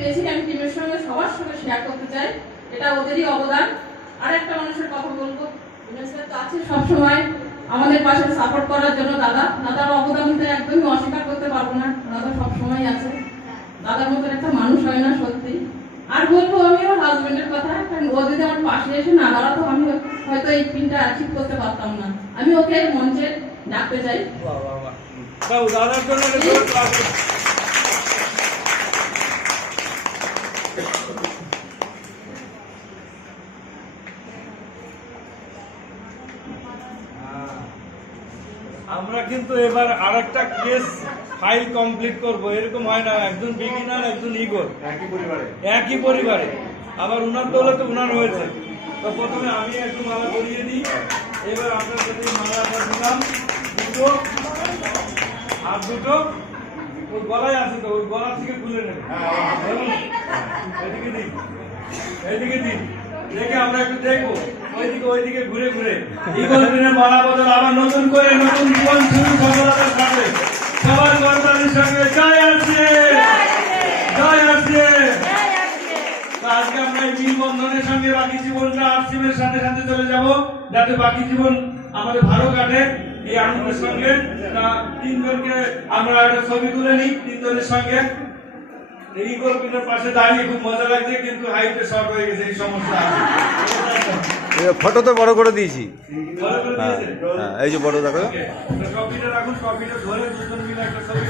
পেয়েছি আমি টিমের সঙ্গে সবার সঙ্গে শেয়ার করতে চাই, এটা ওদেরই অবদান। আর একটা মানুষের কথা বলবো, স্যার তো আছে সবসময় আমাদের পাশে সাপোর্ট করার জন্য। দাদার অবদানটা একদমই অস্বীকার করতে পারবো না, দাদা সবসময় আছে। দাদার মতন একটা মানুষ হয় না সত্যি। আর বলবো আমি আমার হাজবেন্ডের কথা, কারণ ও যদি আমার পাশে এসে না দাঁড়াতো আমি হয়তো এই পিনটা অ্যাচিভ করতে পারতাম না। আমি ওকে মঞ্চে ডাকতে চাই। দাদার জন্য আমরা কিন্তু এবার আরেকটা কেস ফাইল কমপ্লিট করব। এরকম হয় না, একজন বিগিনার একজন ইগোর একই পরিবারে, আবার উনার দৌলতে উনার হয়েছে। তো প্রথমে আমি একটু মালা করিয়ে দিই। এবার আপনার যদি মালাটা দিলাম দুটো আর দুটো ওই গলায় আছে, তো ওই গলা থেকে খুলে নেবে। এদিকে দিন, এদিকে দিন, দেখে আমরা একটু দেখবো ওইদিকে ঘুরে ঘুরে ইগল দিনের মালা বদল আবার নতুন করে নতুন জীবন শুরু সফলতার সাথে সবার কর্তাদের সঙ্গে জয় আসছে, জয় আসছে। আজকে আমরা এই মিলবন্ধনের সঙ্গে বাকি জীবনটা আরসিএমের সাথে সাথে চলে যাব, যাতে বাকি জীবন আমাদের ভালো কাটে এই আনন্দের সঙ্গে। তিনজনকে আমরা একটা ছবি তুলে নিই তিনজনের সঙ্গে। এই গল্পের পাশে দাঁড়িয়ে খুব মজা লাগছে, কিন্তু হাইটে শর্ট হয়ে গেছে, এই সমস্যা আছে। ফটো তো বড় করে দিয়েছি। বড় করে দিয়েছে? এই যে বড় দেখো। কপিটা রাখুন, কপিটা ধরে দুজন মিলে একটা ছবি